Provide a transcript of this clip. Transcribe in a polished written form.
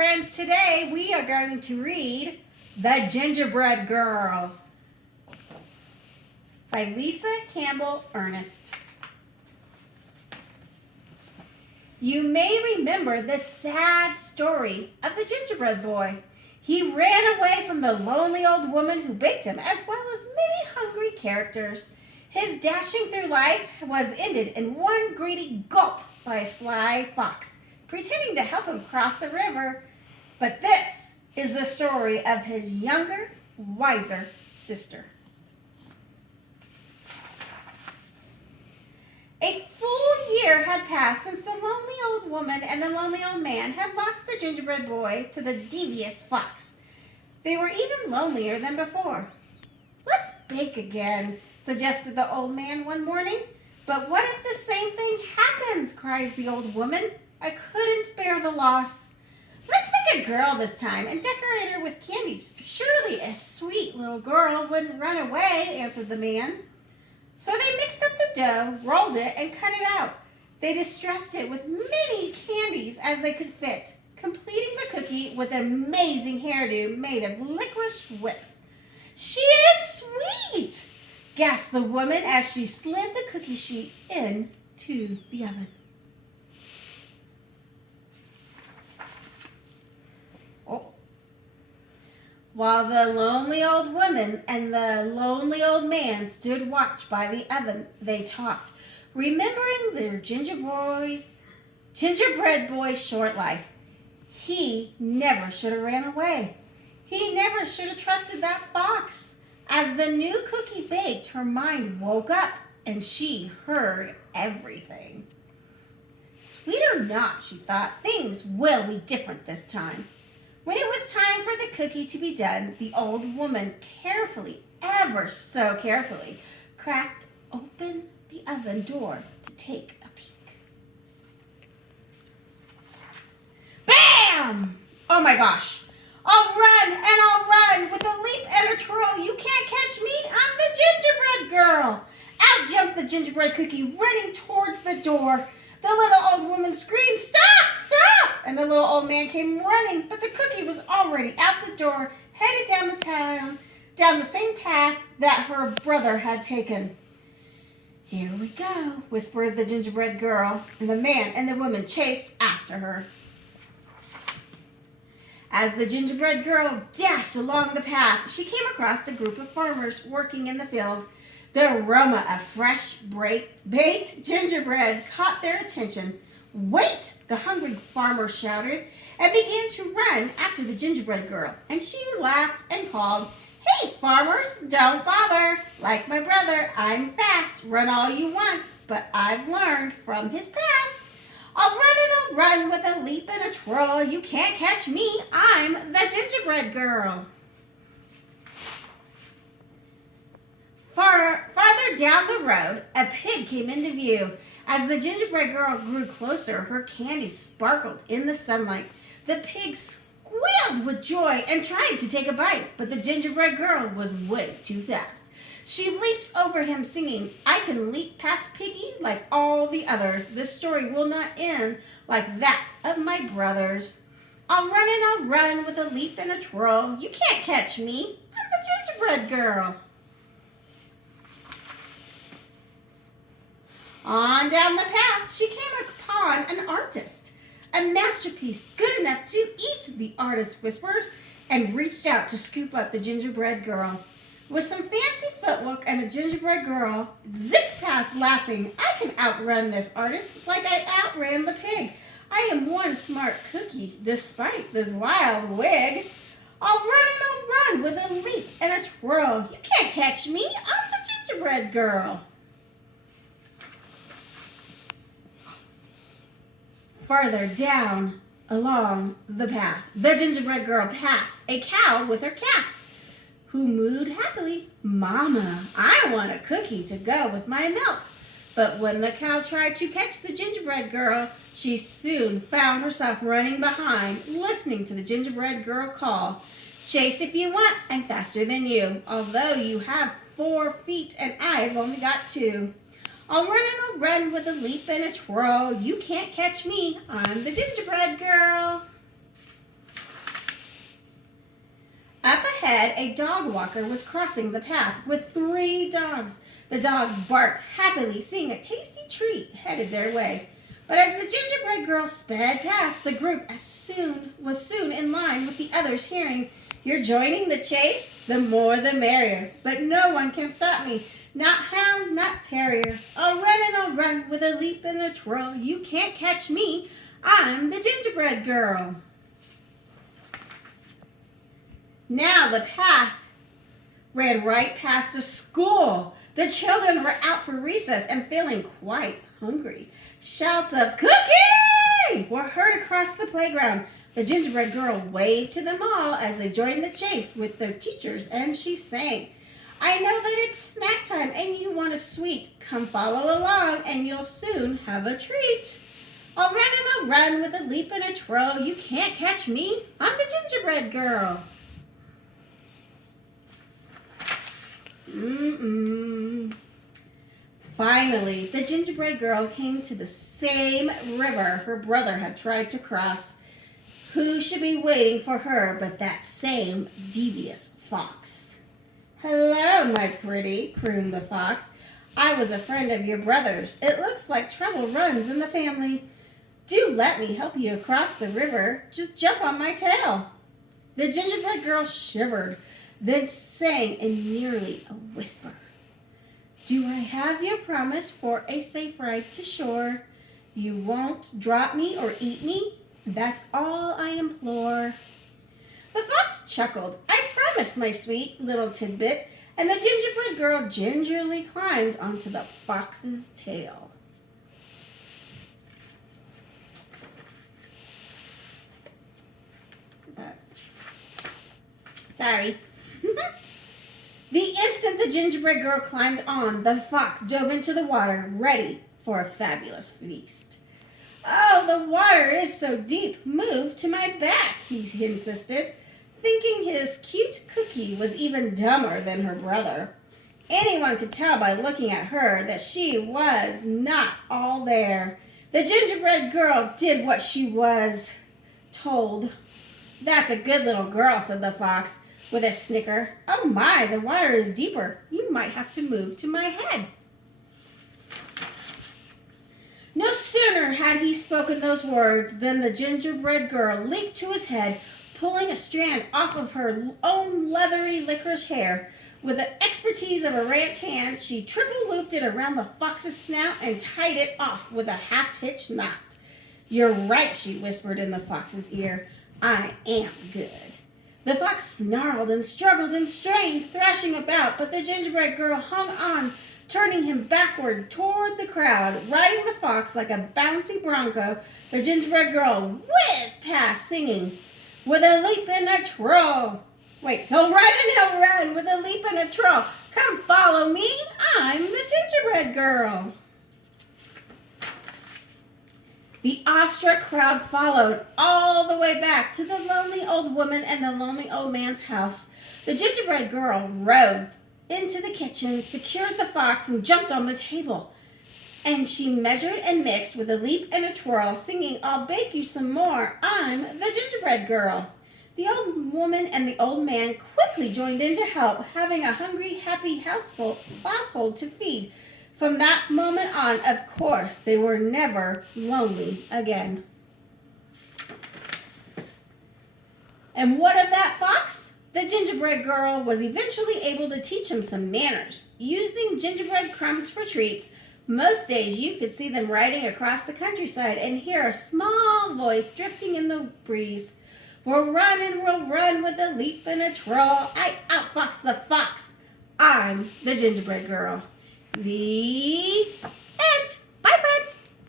friends. Today we are going to read The Gingerbread Girl by Lisa Campbell Ernest. You may remember the sad story of the gingerbread boy. He ran away from the lonely old woman who baked him, as well as many hungry characters. His dashing through life was ended in one greedy gulp by a sly fox, pretending to help him cross a river. But this is the story of his younger, wiser sister. A full year had passed since the lonely old woman and the lonely old man had lost the gingerbread boy to the devious fox. They were even lonelier than before. "Let's bake again," suggested the old man one morning. "But what if the same thing happens?" cries the old woman. "I couldn't bear the loss." "Let's make a girl this time and decorate her with candies. Surely a sweet little girl wouldn't run away," answered the man. So they mixed up the dough, rolled it, and cut it out. They distressed it with many candies as they could fit, completing the cookie with an amazing hairdo made of licorice whips. "She is sweet!" gasped the woman as she slid the cookie sheet into the oven. While the lonely old woman and the lonely old man stood watch by the oven, they talked, remembering their gingerbread boy's short life. He never should have ran away. He never should have trusted that fox. As the new cookie baked, her mind woke up and she heard everything. Sweet or not, she thought, things will be different this time. When it was time for the cookie to be done, the old woman carefully, ever so carefully, cracked open the oven door to take a peek. Bam! Oh my gosh! I'll run with a leap and a twirl. You can't catch me. I'm the gingerbread girl. Out jumped the gingerbread cookie, running towards the door. The little old woman screamed, "Stop! Stop!" And the little old man came running, but the cookie was already out the door, headed down the same path that her brother had taken. "Here we go," whispered the gingerbread girl, and the man and the woman chased after her. As the gingerbread girl dashed along the path, she came across a group of farmers working in the field. The aroma of fresh baked gingerbread caught their attention. "Wait!" the hungry farmer shouted, and began to run after the gingerbread girl. And she laughed and called, "Hey, farmers, don't bother. Like my brother, I'm fast. Run all you want, but I've learned from his past. I'll run with a leap and a twirl. You can't catch me. I'm the gingerbread girl." Farther down the road, a pig came into view. As the gingerbread girl grew closer, her candy sparkled in the sunlight. The pig squealed with joy and tried to take a bite, but the gingerbread girl was way too fast. She leaped over him singing, "I can leap past Piggy like all the others. This story will not end like that of my brothers. I'll run with a leap and a twirl. You can't catch me. I'm the gingerbread girl." On down the path, she came upon an artist. "A masterpiece good enough to eat," the artist whispered, and reached out to scoop up the gingerbread girl. With some fancy footwork and a gingerbread girl zipped past laughing. "I can outrun this artist like I outran the pig. I am one smart cookie despite this wild wig. I'll run with a leap and a twirl. You can't catch me. I'm the gingerbread girl." Farther down along the path, the gingerbread girl passed a cow with her calf, who mooed happily, "Mama, I want a cookie to go with my milk." But when the cow tried to catch the gingerbread girl, she soon found herself running behind, listening to the gingerbread girl call, "Chase if you want, I'm faster than you, although you have 4 feet and I've only got 2. I'll run with a leap and a twirl. You can't catch me. I'm the gingerbread girl." ahead, a dog walker was crossing the path with 3 dogs. The dogs barked happily, seeing a tasty treat headed their way. But as the gingerbread girl sped past, the group was soon in line with the others, hearing, "You're joining the chase? The more the merrier. But no one can stop me. Not hound, not terrier. I'll run and I'll run with a leap and a twirl. You can't catch me. I'm the gingerbread girl." Now the path ran right past a school. The children were out for recess and feeling quite hungry. Shouts of "Cookie!" were heard across the playground. The gingerbread girl waved to them all as they joined the chase with their teachers, and she sang, "I know that it's snack time and you want a sweet. Come follow along and you'll soon have a treat. I'll run and I'll run with a leap and a twirl. You can't catch me. I'm the gingerbread girl." Finally, the gingerbread girl came to the same river her brother had tried to cross. Who should be waiting for her but that same devious fox? "Hello, my pretty," crooned the fox. "I was a friend of your brother's. It looks like trouble runs in the family. Do let me help you across the river. Just jump on my tail." The gingerbread girl shivered, then sang in nearly a whisper, "Do I have your promise for a safe ride to shore? You won't drop me or eat me? That's all I implore." The fox chuckled. "I promise, my sweet little tidbit," and the gingerbread girl gingerly climbed onto the fox's tail. Sorry. The instant the gingerbread girl climbed on, the fox dove into the water, ready for a fabulous feast. "Oh, the water is so deep. Move to my back," he insisted, thinking his cute Cookie was even dumber than her brother. Anyone could tell by looking at her that she was not all there. The gingerbread girl did what she was told. "That's a good little girl," said the fox with a snicker. "Oh my, the water is deeper. You might have to move to my head." No sooner had he spoken those words than the gingerbread girl leaped to his head, pulling a strand off of her own leathery licorice hair. With the expertise of a ranch hand, she triple-looped it around the fox's snout and tied it off with a half-hitch knot. "You're right," she whispered in the fox's ear. "I am good." The fox snarled and struggled and strained, thrashing about, but the gingerbread girl hung on, turning him backward toward the crowd. Riding the fox like a bouncy bronco, the gingerbread girl whizzed past, singing, "With a leap and a twirl." Wait, "He'll run and he'll run with a leap and a twirl. Come follow me, I'm the gingerbread girl." The awestruck crowd followed all the way back to the lonely old woman and the lonely old man's house. The gingerbread girl rode into the kitchen, secured the fox, and jumped on the table. And she measured and mixed with a leap and a twirl, singing, "I'll bake you some more. I'm the gingerbread girl." The old woman and the old man quickly joined in to help, having a hungry, happy household to feed. From that moment on, of course, they were never lonely again. And what of that fox? The gingerbread girl was eventually able to teach him some manners. Using gingerbread crumbs for treats, most days you could see them riding across the countryside and hear a small voice drifting in the breeze. "We'll run with a leap and a twirl. I outfox the fox. I'm the gingerbread girl." The